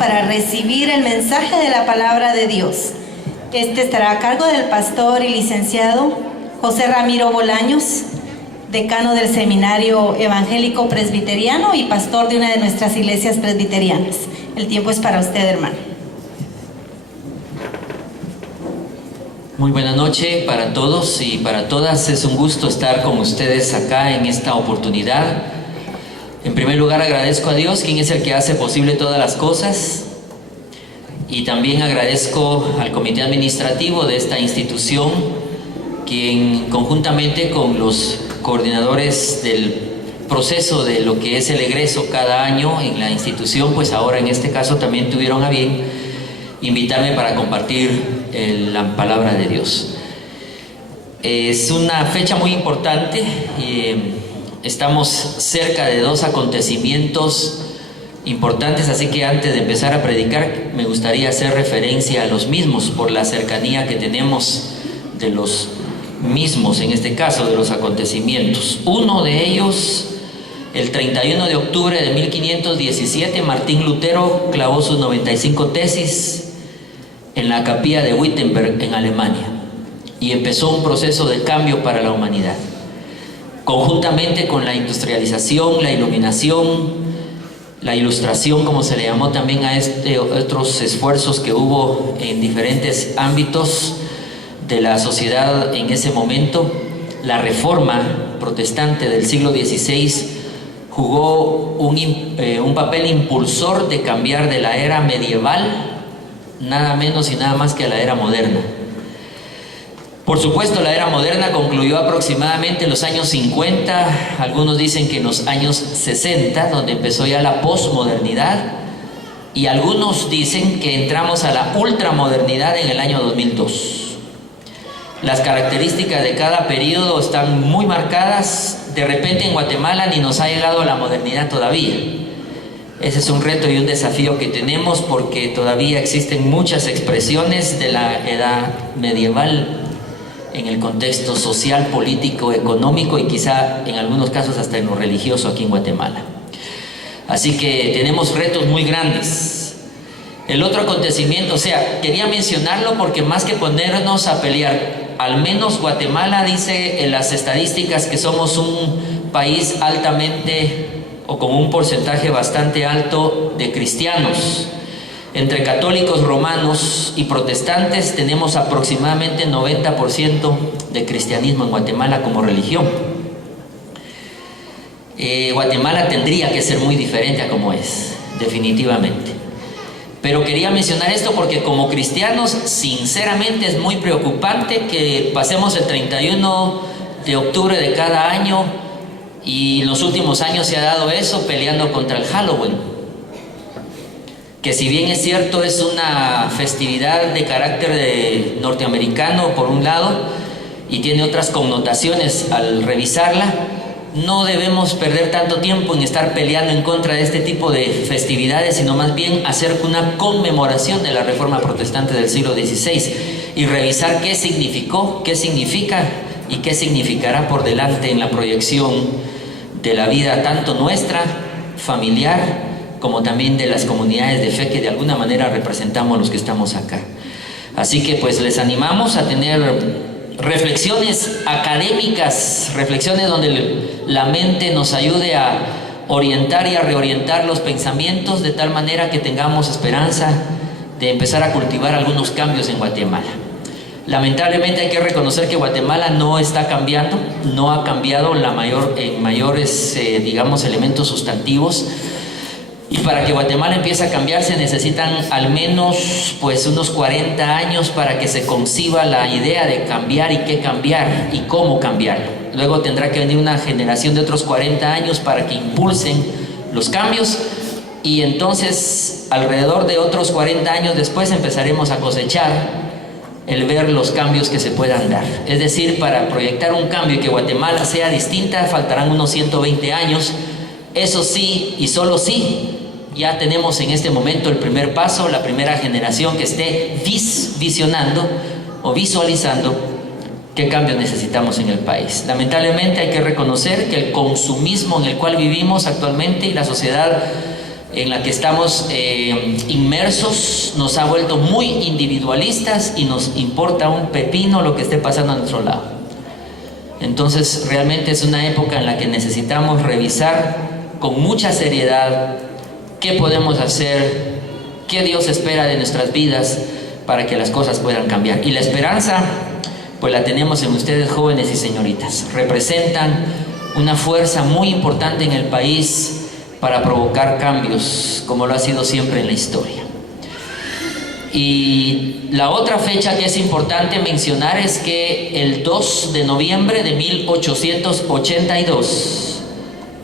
para recibir el mensaje de la palabra de Dios. Este estará a cargo del pastor y licenciado José Ramiro Bolaños, decano del Seminario Evangélico Presbiteriano y pastor de una de nuestras iglesias presbiterianas. El tiempo es para usted, hermano. Muy buena noche para todos y para todas. Es un gusto estar con ustedes acá en esta oportunidad. En primer lugar, agradezco a Dios, quien es el que hace posible todas las cosas. Y también agradezco al comité administrativo de esta institución, quien conjuntamente con los coordinadores del proceso de lo que es el egreso cada año en la institución, pues ahora en este caso también tuvieron a bien invitarme para compartir la palabra de Dios. Es una fecha muy importante. Estamos cerca de dos acontecimientos importantes, así que antes de empezar a predicar me gustaría hacer referencia a los mismos por la cercanía que tenemos de los mismos, en este caso de los acontecimientos. Uno de ellos, el 31 de octubre de 1517, Martín Lutero clavó sus 95 tesis en la capilla de Wittenberg en Alemania y empezó un proceso de cambio para la humanidad. Conjuntamente con la industrialización, la iluminación, la ilustración, como se le llamó también a otros esfuerzos que hubo en diferentes ámbitos de la sociedad en ese momento, la reforma protestante del siglo XVI jugó un papel impulsor de cambiar de la era medieval nada menos y nada más que a la era moderna. Por supuesto, la era moderna concluyó aproximadamente en los años 50, algunos dicen que en los años 60, donde empezó ya la posmodernidad, y algunos dicen que entramos a la ultramodernidad en el año 2002. Las características de cada periodo están muy marcadas. De repente en Guatemala ni nos ha llegado la modernidad todavía. Ese es un reto y un desafío que tenemos porque todavía existen muchas expresiones de la edad medieval en el contexto social, político, económico y quizá en algunos casos hasta en lo religioso aquí en Guatemala. Así que tenemos retos muy grandes. El otro acontecimiento, quería mencionarlo porque más que ponernos a pelear, al menos Guatemala dice en las estadísticas que somos un país altamente o con un porcentaje bastante alto de cristianos. Entre católicos romanos y protestantes tenemos aproximadamente 90% de cristianismo en Guatemala como religión. Guatemala tendría que ser muy diferente a como es, definitivamente. Pero quería mencionar esto porque como cristianos, sinceramente es muy preocupante que pasemos el 31 de octubre de cada año y en los últimos años se ha dado eso peleando contra el Halloween. Que si bien es cierto es una festividad de carácter norteamericano por un lado y tiene otras connotaciones al revisarla, no debemos perder tanto tiempo en estar peleando en contra de este tipo de festividades, sino más bien hacer una conmemoración de la Reforma Protestante del siglo XVI y revisar qué significó, qué significa y qué significará por delante en la proyección de la vida tanto nuestra, familiar, como también de las comunidades de fe que de alguna manera representamos los que estamos acá. Así que pues les animamos a tener reflexiones académicas, reflexiones donde la mente nos ayude a orientar y a reorientar los pensamientos de tal manera que tengamos esperanza de empezar a cultivar algunos cambios en Guatemala. Lamentablemente hay que reconocer que Guatemala no está cambiando, no ha cambiado en mayores, elementos sustantivos. Y para que Guatemala empiece a cambiar se necesitan al menos unos 40 años para que se conciba la idea de cambiar y qué cambiar y cómo cambiar. Luego tendrá que venir una generación de otros 40 años para que impulsen los cambios y entonces alrededor de otros 40 años después empezaremos a cosechar el ver los cambios que se puedan dar. Es decir, para proyectar un cambio y que Guatemala sea distinta faltarán unos 120 años. Eso sí y solo sí, ya tenemos en este momento el primer paso, la primera generación que esté visionando o visualizando qué cambios necesitamos en el país. Lamentablemente hay que reconocer que el consumismo en el cual vivimos actualmente y la sociedad en la que estamos inmersos nos ha vuelto muy individualistas y nos importa un pepino lo que esté pasando a nuestro lado. Entonces realmente es una época en la que necesitamos revisar con mucha seriedad qué podemos hacer, qué Dios espera de nuestras vidas para que las cosas puedan cambiar. Y la esperanza pues la tenemos en ustedes, jóvenes y señoritas. Representan una fuerza muy importante en el país para provocar cambios, como lo ha sido siempre en la historia. Y la otra fecha que es importante mencionar es que el 2 de noviembre de 1882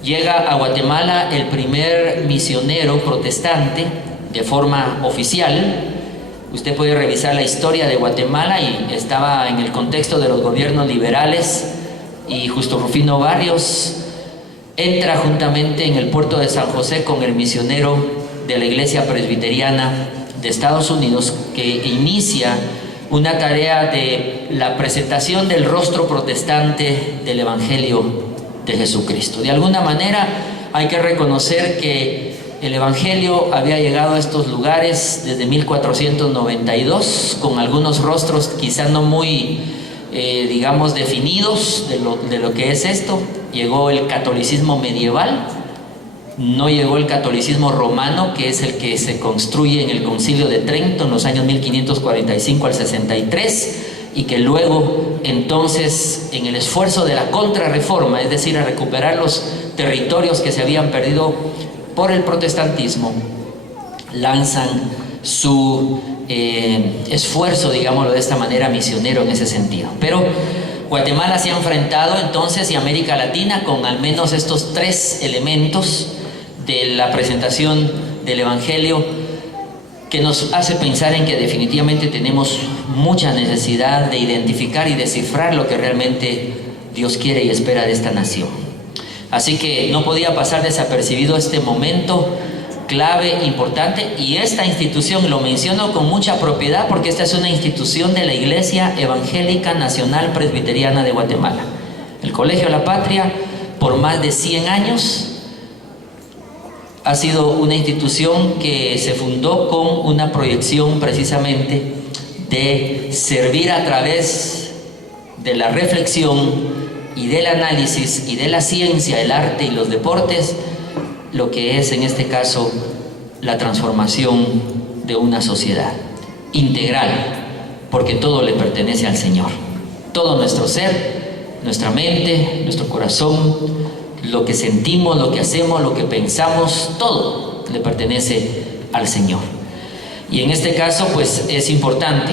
llega a Guatemala el primer misionero protestante de forma oficial. Usted puede revisar la historia de Guatemala y estaba en el contexto de los gobiernos liberales, y Justo Rufino Barrios entra juntamente en el puerto de San José con el misionero de la Iglesia Presbiteriana de Estados Unidos, que inicia una tarea de la presentación del rostro protestante del Evangelio de Jesucristo. De alguna manera hay que reconocer que el Evangelio había llegado a estos lugares desde 1492 con algunos rostros quizá no muy digamos definidos de lo que es esto. Llegó el catolicismo medieval, no llegó el catolicismo romano, que es el que se construye en el Concilio de Trento en los años 1545 al 63, y que luego entonces en el esfuerzo de la contrarreforma, es decir, a recuperar los territorios que se habían perdido por el protestantismo, lanzan su esfuerzo, digámoslo de esta manera, misionero en ese sentido. Pero Guatemala se ha enfrentado entonces, y América Latina, con al menos estos tres elementos de la presentación del Evangelio, que nos hace pensar en que definitivamente tenemos mucha necesidad de identificar y descifrar lo que realmente Dios quiere y espera de esta nación. Así que no podía pasar desapercibido este momento clave, importante, y esta institución lo menciono con mucha propiedad porque esta es una institución de la Iglesia Evangélica Nacional Presbiteriana de Guatemala. El Colegio La Patria, por más de 100 años, ha sido una institución que se fundó con una proyección precisamente de servir a través de la reflexión y del análisis y de la ciencia, el arte y los deportes, lo que es en este caso la transformación de una sociedad integral, porque todo le pertenece al Señor. Todo nuestro ser, nuestra mente, nuestro corazón, lo que sentimos, lo que hacemos, lo que pensamos, todo le pertenece al Señor. Y en este caso pues es importante.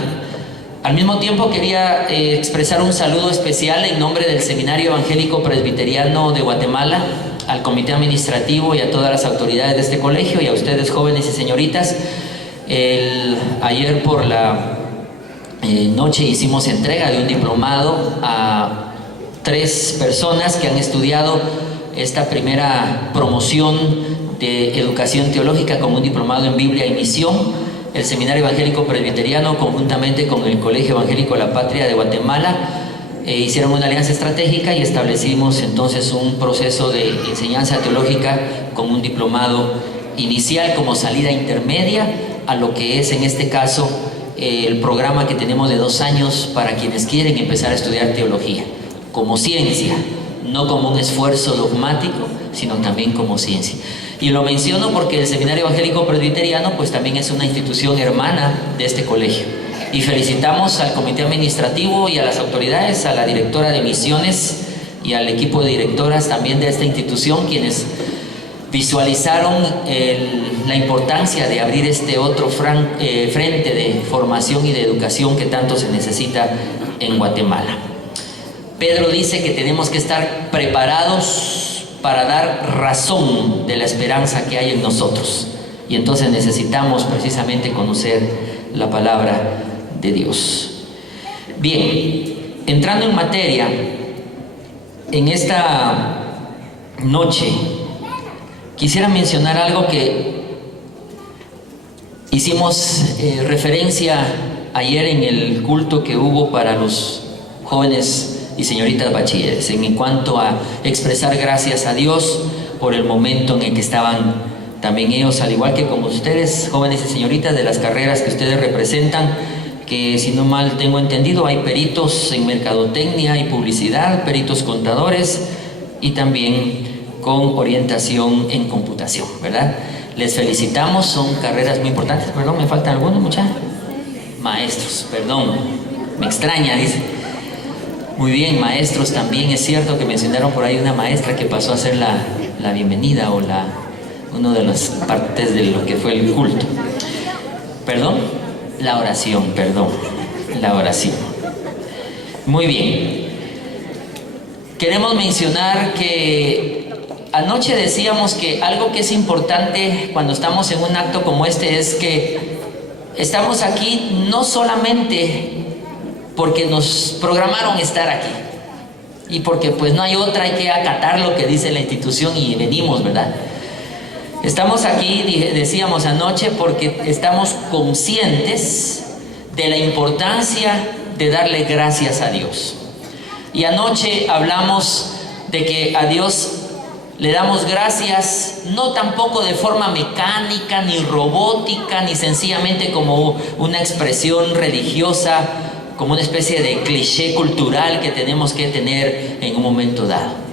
Al mismo tiempo quería expresar un saludo especial en nombre del Seminario Evangélico Presbiteriano de Guatemala, al comité administrativo y a todas las autoridades de este colegio, y a ustedes, jóvenes y señoritas. Ayer por la noche hicimos entrega de un diplomado a 3 personas que han estudiado esta primera promoción de educación teológica como un diplomado en Biblia y misión. El Seminario Evangélico Presbiteriano, conjuntamente con el Colegio Evangélico La Patria de Guatemala, hicieron una alianza estratégica y establecimos entonces un proceso de enseñanza teológica con un diplomado inicial como salida intermedia a lo que es en este caso el programa que tenemos de 2 años para quienes quieren empezar a estudiar teología como ciencia, no como un esfuerzo dogmático, sino también como ciencia. Y lo menciono porque el Seminario Evangélico Presbiteriano pues también es una institución hermana de este colegio. Y felicitamos al comité administrativo y a las autoridades, a la directora de misiones y al equipo de directoras también de esta institución, quienes visualizaron la importancia de abrir este otro frente de formación y de educación que tanto se necesita en Guatemala. Pedro dice que tenemos que estar preparados para dar razón de la esperanza que hay en nosotros, y entonces necesitamos precisamente conocer la palabra de Dios. Bien, entrando en materia, en esta noche quisiera mencionar algo que hicimos referencia ayer en el culto que hubo para los jóvenes y señoritas bachilleres, en cuanto a expresar gracias a Dios por el momento en el que estaban también ellos, al igual que como ustedes, jóvenes y señoritas de las carreras que ustedes representan, que si no mal tengo entendido, hay peritos en mercadotecnia y publicidad, peritos contadores y también con orientación en computación, ¿verdad? Les felicitamos, son carreras muy importantes. Perdón, ¿me falta alguno, muchachos? Maestros, perdón, me extraña, dice. Muy bien, maestros también, es cierto que mencionaron por ahí una maestra que pasó a hacer la bienvenida o una de las partes de lo que fue el culto. Perdón, la oración, perdón, la oración. Muy bien. Queremos mencionar que anoche decíamos que algo que es importante cuando estamos en un acto como este es que estamos aquí no solamente porque nos programaron estar aquí y porque pues no hay otra, hay que acatar lo que dice la institución y venimos, ¿verdad? Estamos aquí, decíamos anoche, porque estamos conscientes de la importancia de darle gracias a Dios. Y anoche hablamos de que a Dios le damos gracias, no tampoco de forma mecánica, ni robótica, ni sencillamente como una expresión religiosa, como una especie de cliché cultural que tenemos que tener en un momento dado.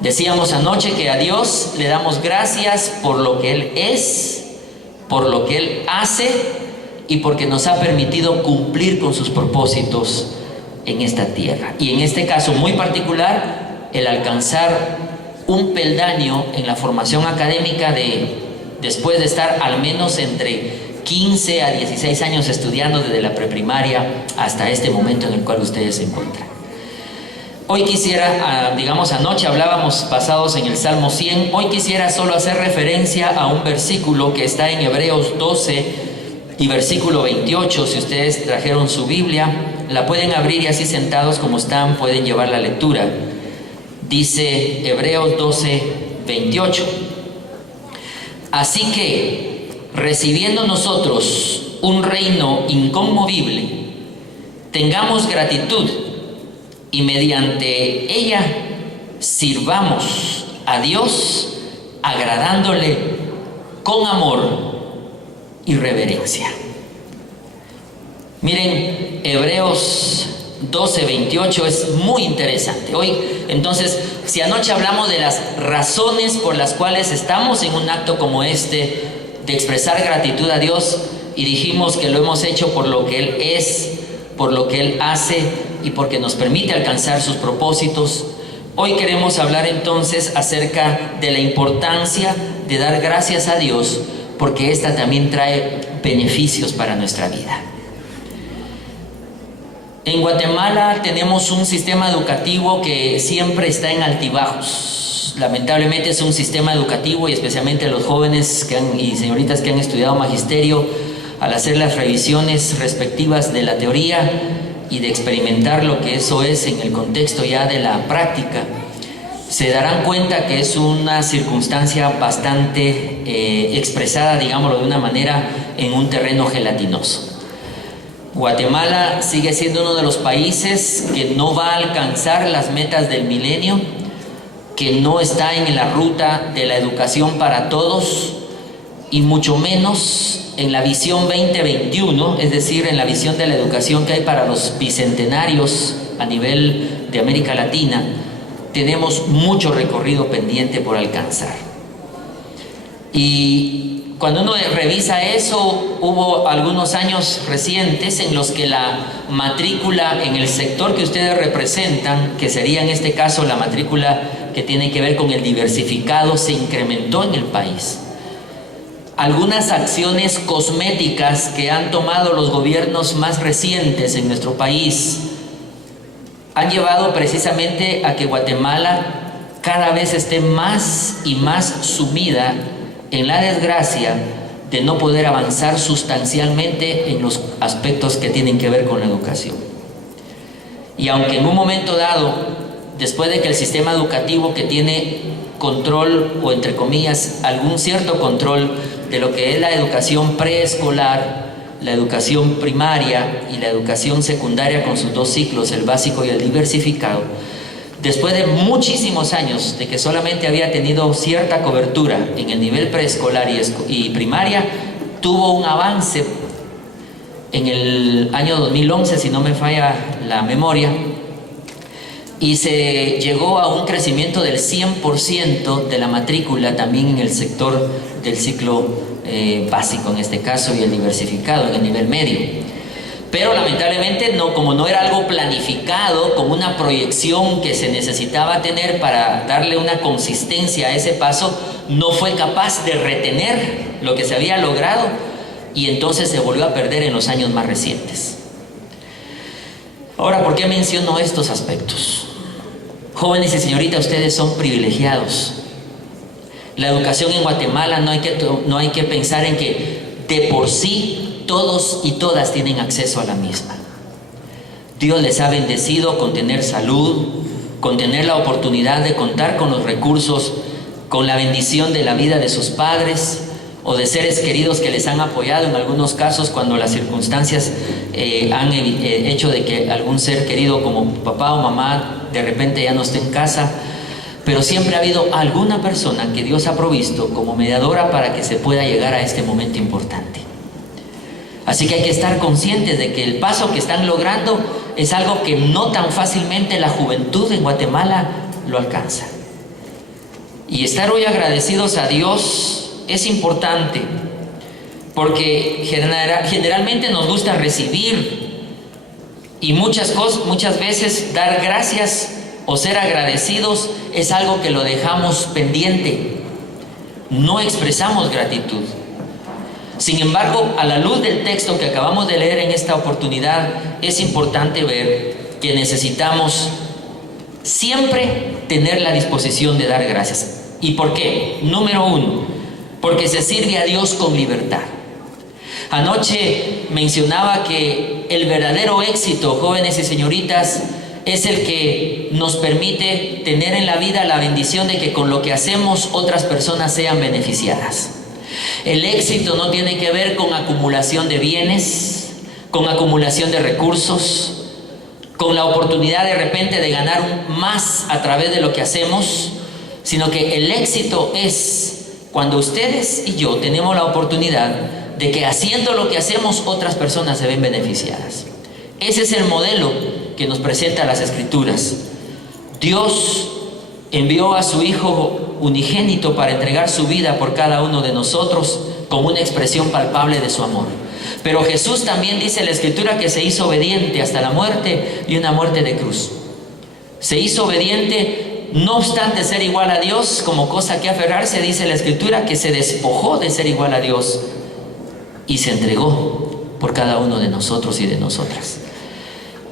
Decíamos anoche que a Dios le damos gracias por lo que Él es, por lo que Él hace y porque nos ha permitido cumplir con sus propósitos en esta tierra. Y en este caso muy particular, el alcanzar un peldaño en la formación académica después de estar al menos entre 15 a 16 años estudiando desde la preprimaria hasta este momento en el cual ustedes se encuentran. Hoy quisiera, anoche hablábamos basados en el Salmo 100, hoy quisiera solo hacer referencia a un versículo que está en Hebreos 12 y versículo 28. Si ustedes trajeron su Biblia, la pueden abrir y así sentados como están pueden llevar la lectura. Dice Hebreos 12, 28. Así que, recibiendo nosotros un reino inconmovible, tengamos gratitud y mediante ella sirvamos a Dios agradándole con amor y reverencia. Miren, Hebreos 12, 28 es muy interesante. Hoy, entonces, si anoche hablamos de las razones por las cuales estamos en un acto como este, de expresar gratitud a Dios, y dijimos que lo hemos hecho por lo que Él es, por lo que Él hace y porque nos permite alcanzar sus propósitos. Hoy queremos hablar entonces acerca de la importancia de dar gracias a Dios, porque esta también trae beneficios para nuestra vida. En Guatemala tenemos un sistema educativo que siempre está en altibajos. Lamentablemente es un sistema educativo, y especialmente los jóvenes y señoritas que han estudiado magisterio, al hacer las revisiones respectivas de la teoría y de experimentar lo que eso es en el contexto ya de la práctica, se darán cuenta que es una circunstancia bastante expresada, digámoslo de una manera, en un terreno gelatinoso. Guatemala sigue siendo uno de los países que no va a alcanzar las metas del milenio, que no está en la ruta de la educación para todos, y mucho menos en la visión 2021, es decir, en la visión de la educación que hay para los bicentenarios a nivel de América Latina. Tenemos mucho recorrido pendiente por alcanzar. Y cuando uno revisa eso, hubo algunos años recientes en los que la matrícula en el sector que ustedes representan, que sería en este caso la matrícula que tiene que ver con el diversificado, se incrementó en el país. Algunas acciones cosméticas que han tomado los gobiernos más recientes en nuestro país han llevado precisamente a que Guatemala cada vez esté más y más sumida en la desgracia de no poder avanzar sustancialmente en los aspectos que tienen que ver con la educación. Y aunque en un momento dado, después de que el sistema educativo que tiene control, o entre comillas, algún cierto control de lo que es la educación preescolar, la educación primaria y la educación secundaria con sus dos ciclos, el básico y el diversificado, después de muchísimos años de que solamente había tenido cierta cobertura en el nivel preescolar y primaria, tuvo un avance en el año 2011, si no me falla la memoria, y se llegó a un crecimiento del 100% de la matrícula también en el sector del ciclo básico en este caso, y el diversificado en el nivel medio. Pero lamentablemente, como no era algo planificado, como una proyección que se necesitaba tener para darle una consistencia a ese paso, no fue capaz de retener lo que se había logrado, y entonces se volvió a perder en los años más recientes. Ahora, ¿por qué menciono estos aspectos? Jóvenes y señoritas, ustedes son privilegiados. La educación en Guatemala no hay que pensar en que de por sí todos y todas tienen acceso a la misma. Dios les ha bendecido con tener salud, con tener la oportunidad de contar con los recursos, con la bendición de la vida de sus padres o de seres queridos que les han apoyado en algunos casos cuando las circunstancias han hecho de que algún ser querido como papá o mamá de repente ya no esté en casa. Pero siempre ha habido alguna persona que Dios ha provisto como mediadora para que se pueda llegar a este momento importante. Así que hay que estar conscientes de que el paso que están logrando es algo que no tan fácilmente la juventud en Guatemala lo alcanza. Y estar hoy agradecidos a Dios es importante, porque generalmente nos gusta recibir, y muchas veces dar gracias o ser agradecidos es algo que lo dejamos pendiente. No expresamos gratitud. Sin embargo, a la luz del texto que acabamos de leer en esta oportunidad, es importante ver que necesitamos siempre tener la disposición de dar gracias. ¿Y por qué? Número 1, porque se sirve a Dios con libertad. Anoche mencionaba que el verdadero éxito, jóvenes y señoritas, es el que nos permite tener en la vida la bendición de que con lo que hacemos otras personas sean beneficiadas. El éxito no tiene que ver con acumulación de bienes, con acumulación de recursos, con la oportunidad de repente de ganar más a través de lo que hacemos, sino que el éxito es cuando ustedes y yo tenemos la oportunidad de que haciendo lo que hacemos otras personas se ven beneficiadas. Ese es el modelo que nos presenta las Escrituras. Dios envió a su Hijo unigénito para entregar su vida por cada uno de nosotros como una expresión palpable de su amor. Pero Jesús también dice en la Escritura que se hizo obediente hasta la muerte, y una muerte de cruz. Se hizo obediente no obstante ser igual a Dios como cosa que aferrarse. Dice la Escritura que se despojó de ser igual a Dios y se entregó por cada uno de nosotros y de nosotras.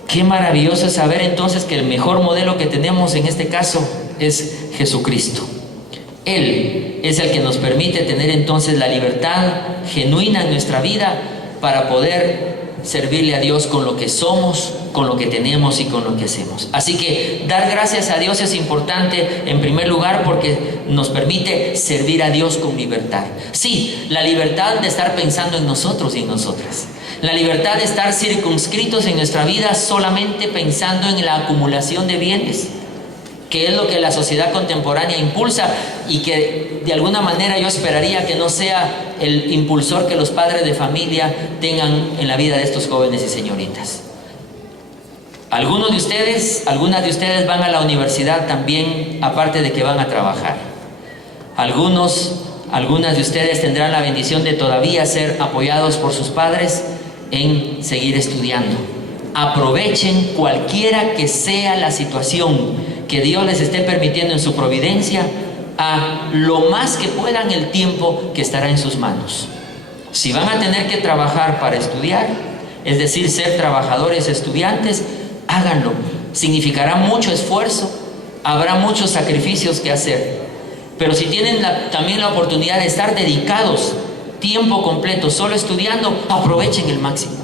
Qué maravilloso es saber entonces que el mejor modelo que tenemos en este caso es Jesucristo. Él es el que nos permite tener entonces la libertad genuina en nuestra vida para poder servirle a Dios con lo que somos, con lo que tenemos y con lo que hacemos. Así que dar gracias a Dios es importante en primer lugar porque nos permite servir a Dios con libertad. Sí, la libertad de estar pensando en nosotros y en nosotras. La libertad de estar circunscritos en nuestra vida solamente pensando en la acumulación de bienes, que es lo que la sociedad contemporánea impulsa y que de alguna manera yo esperaría que no sea el impulsor que los padres de familia tengan en la vida de estos jóvenes y señoritas. Algunas de ustedes van a la universidad también, aparte de que van a trabajar. Algunas de ustedes tendrán la bendición de todavía ser apoyados por sus padres en seguir estudiando. Aprovechen cualquiera que sea la situación que Dios les esté permitiendo en su providencia a lo más que puedan el tiempo que estará en sus manos. Si van a tener que trabajar para estudiar, es decir, ser trabajadores estudiantes, háganlo. Significará mucho esfuerzo, habrá muchos sacrificios que hacer. Pero si tienen también la oportunidad de estar dedicados tiempo completo solo estudiando, aprovechen el máximo.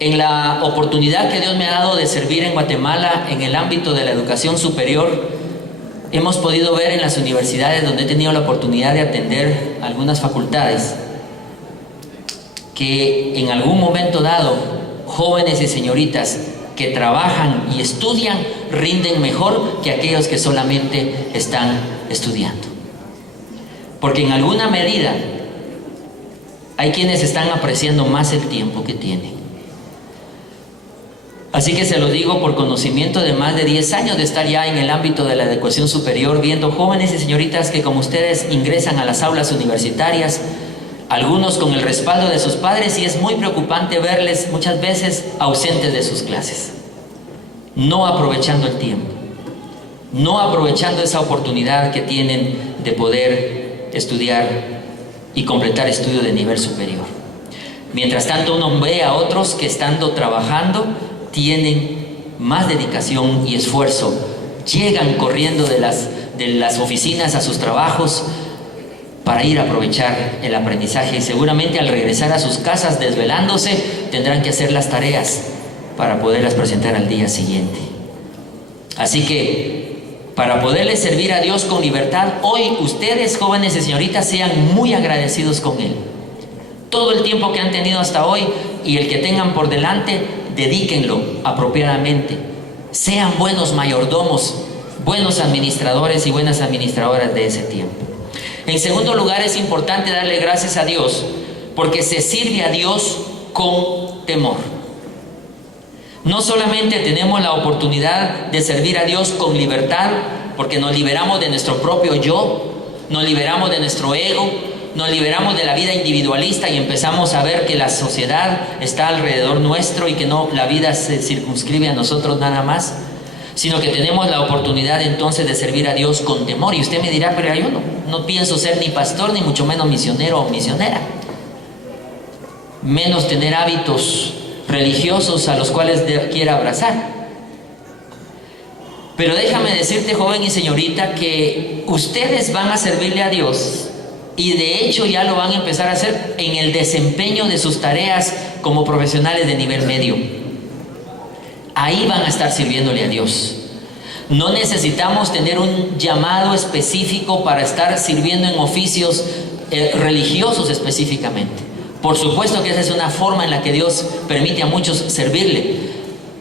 En la oportunidad que Dios me ha dado de servir en Guatemala en el ámbito de la educación superior, hemos podido ver en las universidades donde he tenido la oportunidad de atender algunas facultades que en algún momento dado, jóvenes y señoritas que trabajan y estudian rinden mejor que aquellos que solamente están estudiando. Porque en alguna medida hay quienes están apreciando más el tiempo que tienen. Así que se lo digo por conocimiento de más de 10 años de estar ya en el ámbito de la educación superior, viendo jóvenes y señoritas que como ustedes ingresan a las aulas universitarias, algunos con el respaldo de sus padres, y es muy preocupante verles muchas veces ausentes de sus clases, no aprovechando el tiempo, no aprovechando esa oportunidad que tienen de poder estudiar y completar estudios de nivel superior. Mientras tanto, uno ve a otros que estando trabajando tienen más dedicación y esfuerzo, llegan corriendo de las oficinas a sus trabajos para ir a aprovechar el aprendizaje, y seguramente al regresar a sus casas desvelándose tendrán que hacer las tareas para poderlas presentar al día siguiente. Así que para poderles servir a Dios con libertad, hoy ustedes, jóvenes y señoritas, sean muy agradecidos con Él. Todo el tiempo que han tenido hasta hoy y el que tengan por delante, dedíquenlo apropiadamente. Sean buenos mayordomos, buenos administradores y buenas administradoras de ese tiempo. En segundo lugar, es importante darle gracias a Dios porque se sirve a Dios con temor. No solamente tenemos la oportunidad de servir a Dios con libertad, porque nos liberamos de nuestro propio yo, nos liberamos de nuestro ego, nos liberamos de la vida individualista y empezamos a ver que la sociedad está alrededor nuestro y que no, la vida se circunscribe a nosotros nada más, sino que tenemos la oportunidad entonces de servir a Dios con temor. Y usted me dirá, pero yo no pienso ser ni pastor, ni mucho menos misionero o misionera, menos tener hábitos religiosos a los cuales quiera abrazar. Pero déjame decirte, joven y señorita, que ustedes van a servirle a Dios, y de hecho ya lo van a empezar a hacer en el desempeño de sus tareas como profesionales de nivel medio. Ahí van a estar sirviéndole a Dios. No necesitamos tener un llamado específico para estar sirviendo en oficios religiosos específicamente. Por supuesto que esa es una forma en la que Dios permite a muchos servirle,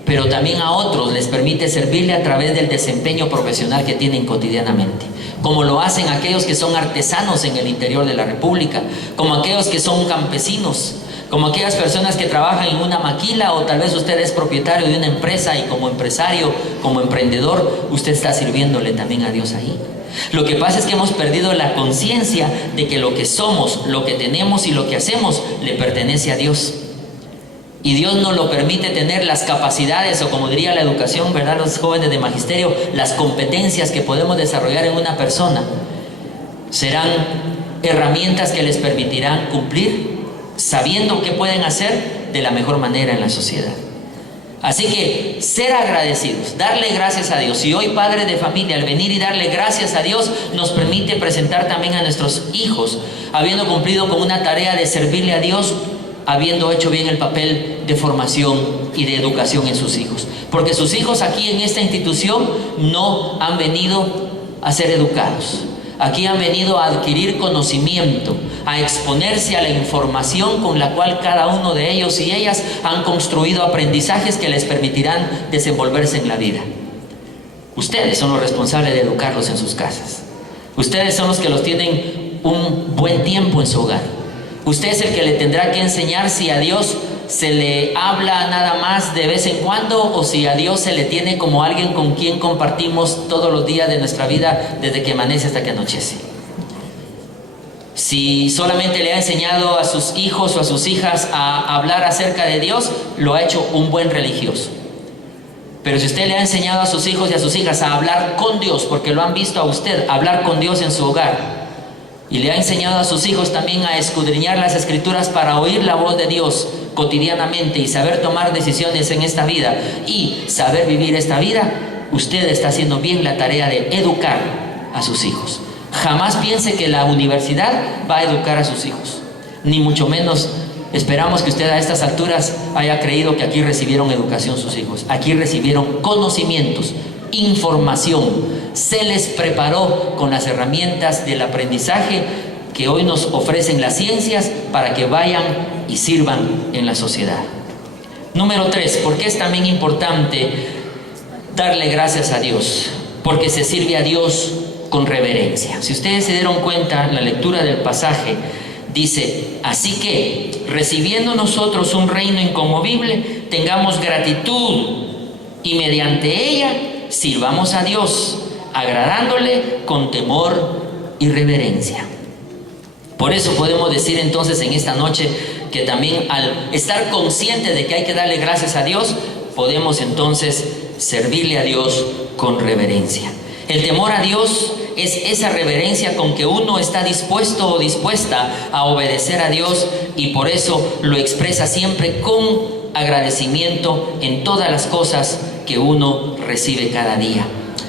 pero también a otros les permite servirle a través del desempeño profesional que tienen cotidianamente, como lo hacen aquellos que son artesanos en el interior de la República, como aquellos que son campesinos, como aquellas personas que trabajan en una maquila, o tal vez usted es propietario de una empresa y como empresario, como emprendedor, usted está sirviéndole también a Dios ahí. Lo que pasa es que hemos perdido la conciencia de que lo que somos, lo que tenemos y lo que hacemos le pertenece a Dios. Y Dios nos lo permite tener las capacidades, o como diría la educación, ¿verdad?, los jóvenes de magisterio, las competencias que podemos desarrollar en una persona serán herramientas que les permitirán cumplir sabiendo qué pueden hacer de la mejor manera en la sociedad. Así que ser agradecidos, darle gracias a Dios. Y hoy, padres de familia, al venir y darle gracias a Dios, nos permite presentar también a nuestros hijos, habiendo cumplido con una tarea de servirle a Dios, habiendo hecho bien el papel de formación y de educación en sus hijos. Porque sus hijos aquí en esta institución no han venido a ser educados. Aquí han venido a adquirir conocimiento, a exponerse a la información con la cual cada uno de ellos y ellas han construido aprendizajes que les permitirán desenvolverse en la vida. Ustedes son los responsables de educarlos en sus casas. Ustedes son los que los tienen un buen tiempo en su hogar. Usted es el que le tendrá que enseñar si a Dios se le habla nada más de vez en cuando, o si a Dios se le tiene como alguien con quien compartimos todos los días de nuestra vida, desde que amanece hasta que anochece. Si solamente le ha enseñado a sus hijos o a sus hijas a hablar acerca de Dios, lo ha hecho un buen religioso. Pero si usted le ha enseñado a sus hijos y a sus hijas a hablar con Dios, porque lo han visto a usted hablar con Dios en su hogar, y le ha enseñado a sus hijos también a escudriñar las Escrituras para oír la voz de Dios cotidianamente y saber tomar decisiones en esta vida y saber vivir esta vida, usted está haciendo bien la tarea de educar a sus hijos. Jamás piense que la universidad va a educar a sus hijos, ni mucho menos esperamos que usted a estas alturas haya creído que aquí recibieron educación sus hijos. Aquí recibieron conocimientos, información, se les preparó con las herramientas del aprendizaje que hoy nos ofrecen las ciencias para que vayan y sirvan en la sociedad. Número 3, ¿por qué es también importante darle gracias a Dios? Porque se sirve a Dios con reverencia. Si ustedes se dieron cuenta, la lectura del pasaje dice: así que, recibiendo nosotros un reino inconmovible, tengamos gratitud y mediante ella sirvamos a Dios, agradándole con temor y reverencia. Por eso podemos decir entonces en esta noche que también al estar consciente de que hay que darle gracias a Dios, podemos entonces servirle a Dios con reverencia. El temor a Dios es esa reverencia con que uno está dispuesto o dispuesta a obedecer a Dios, y por eso lo expresa siempre con agradecimiento en todas las cosas que uno recibe cada día.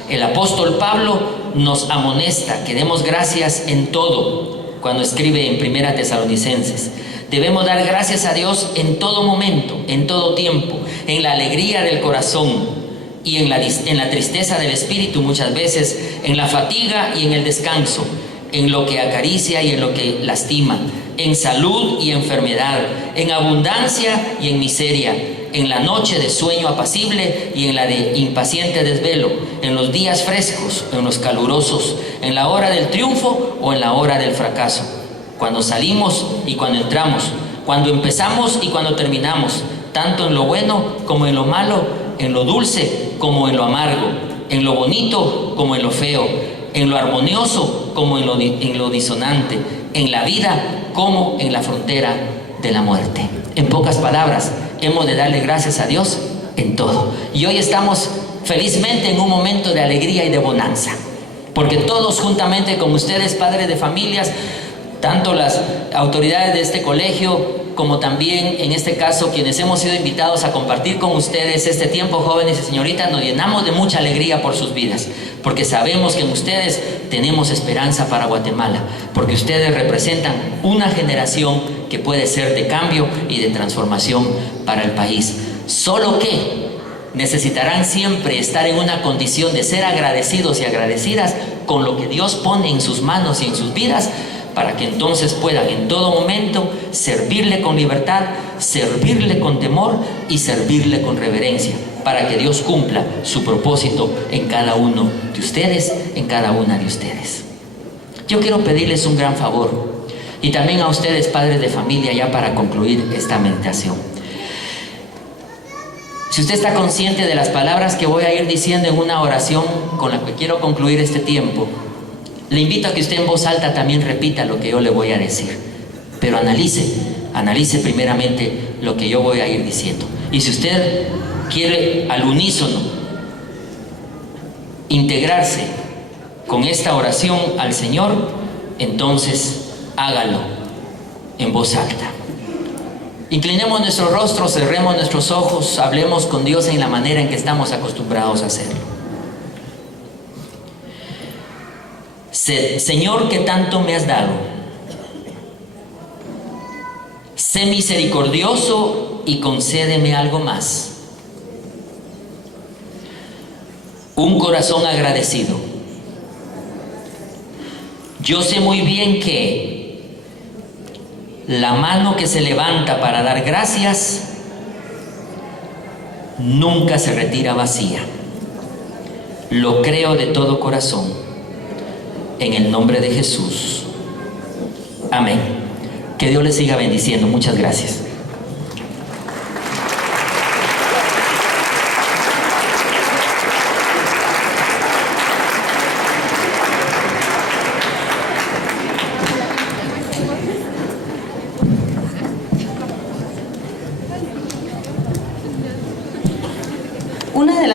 El apóstol Pablo nos amonesta que demos gracias en todo cuando escribe en Primera Tesalonicenses. Debemos dar gracias a Dios en todo momento, en todo tiempo, en la alegría del corazón y en la tristeza del espíritu muchas veces, en la fatiga y en el descanso, en lo que acaricia y en lo que lastima, en salud y enfermedad, en abundancia y en miseria, en la noche de sueño apacible y en la de impaciente desvelo, en los días frescos, en los calurosos, en la hora del triunfo o en la hora del fracaso, cuando salimos y cuando entramos, cuando empezamos y cuando terminamos, tanto en lo bueno como en lo malo, en lo dulce como en lo amargo, en lo bonito como en lo feo, en lo armonioso como en lo disonante, en la vida como en la frontera de la muerte. En pocas palabras, hemos de darle gracias a Dios en todo. Y hoy estamos felizmente en un momento de alegría y de bonanza, porque todos juntamente con ustedes, padres de familias, tanto las autoridades de este colegio como también en este caso quienes hemos sido invitados a compartir con ustedes este tiempo, jóvenes y señoritas, nos llenamos de mucha alegría por sus vidas, porque sabemos que en ustedes tenemos esperanza para Guatemala, porque ustedes representan una generación que puede ser de cambio y de transformación para el país. Solo que necesitarán siempre estar en una condición de ser agradecidos y agradecidas con lo que Dios pone en sus manos y en sus vidas, para que entonces puedan en todo momento servirle con libertad, servirle con temor y servirle con reverencia, para que Dios cumpla su propósito en cada uno de ustedes, en cada una de ustedes. Yo quiero pedirles un gran favor, y también a ustedes, padres de familia, ya para concluir esta meditación. Si usted está consciente de las palabras que voy a ir diciendo en una oración con la que quiero concluir este tiempo, le invito a que usted en voz alta también repita lo que yo le voy a decir, pero analice primeramente lo que yo voy a ir diciendo. Y si usted quiere al unísono integrarse con esta oración al Señor, entonces hágalo en voz alta. Inclinemos nuestro rostro, cerremos nuestros ojos, hablemos con Dios en la manera en que estamos acostumbrados a hacerlo. Señor, que tanto me has dado, sé misericordioso y concédeme algo más. Un corazón agradecido. Yo sé muy bien que la mano que se levanta para dar gracias nunca se retira vacía. Lo creo de todo corazón. En el nombre de Jesús. Amén. Que Dios les siga bendiciendo. Muchas gracias. Una de las